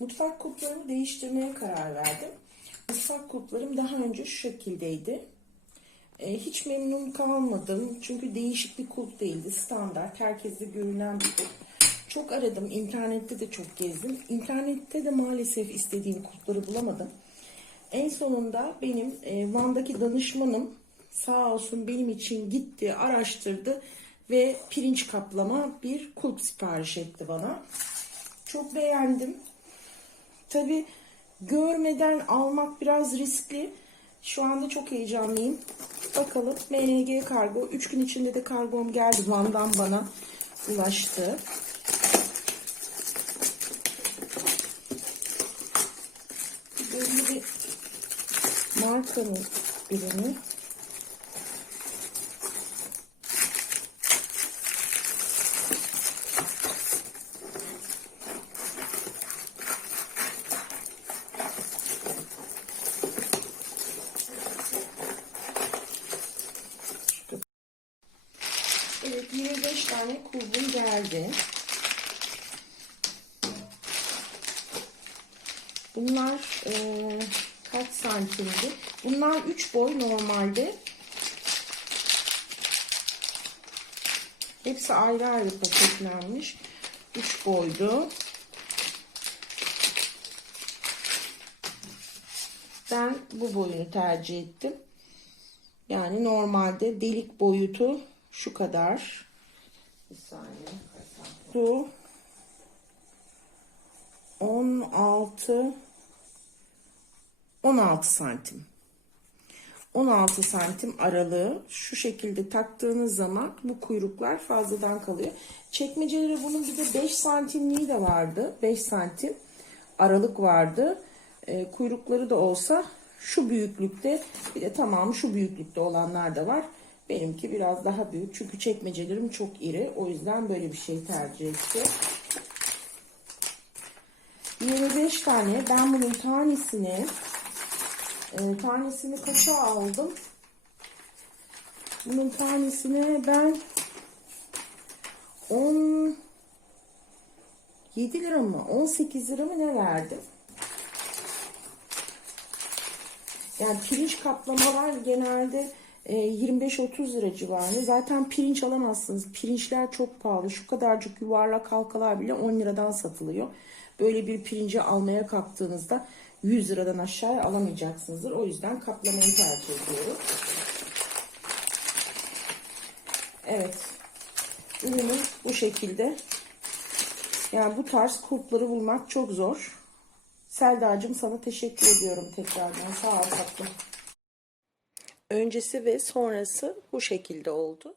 Mutfak kulplarımı değiştirmeye karar verdim. Mutfak kulplarım daha önce şu şekildeydi. E, hiç memnun kalmadım. Çünkü değişik bir kulp değildi. Standart, herkeste görünen bir kulp. Çok aradım. internette de çok gezdim. İnternette de maalesef istediğim kulpları bulamadım. En sonunda benim e, Van'daki danışmanım sağ olsun benim için gitti, araştırdı ve pirinç kaplama bir kulp sipariş etti bana. Çok beğendim. Tabi görmeden almak biraz riskli. Şu anda çok heyecanlıyım. Bakalım MNG kargo. 3 gün içinde de kargom geldi. Van'dan bana ulaştı. Böyle bir markanın ürünü. Evet 25 tane kulbum geldi. Bunlar eee, kaç santimdi? Bunlar 3 boy normalde. Hepsi ayrı ayrı paketlenmiş. 3 boydu. Ben bu boyunu tercih ettim. Yani normalde delik boyutu şu kadar. Bir. Bu 16 16 santim. 16 santim aralığı şu şekilde taktığınız zaman bu kuyruklar fazladan kalıyor. Çekmecelere bunun bir de 5 santimliği de vardı. 5 santim aralık vardı. E, kuyrukları da olsa şu büyüklükte bir de tamamı şu büyüklükte olanlar da var. Benimki biraz daha büyük çünkü çekmecelerim çok iri. O yüzden böyle bir şey tercih ettim. 25 tane. Ben bunun tanesini e, tanesini kaça aldım? Bunun tanesine ben 10 7 lira mı 18 lira mı ne verdim? Yani pirinç kaplamalar genelde 25-30 lira civarında. Zaten pirinç alamazsınız. Pirinçler çok pahalı. Şu kadarcık yuvarlak halkalar bile 10 liradan satılıyor. Böyle bir pirinci almaya kalktığınızda 100 liradan aşağıya alamayacaksınızdır. O yüzden kaplamayı tercih ediyorum. Evet. Ürünüm bu şekilde. Yani bu tarz kulpları bulmak çok zor. Selda'cığım sana teşekkür ediyorum tekrardan. Sağ ol tatlım. Öncesi ve sonrası bu şekilde oldu.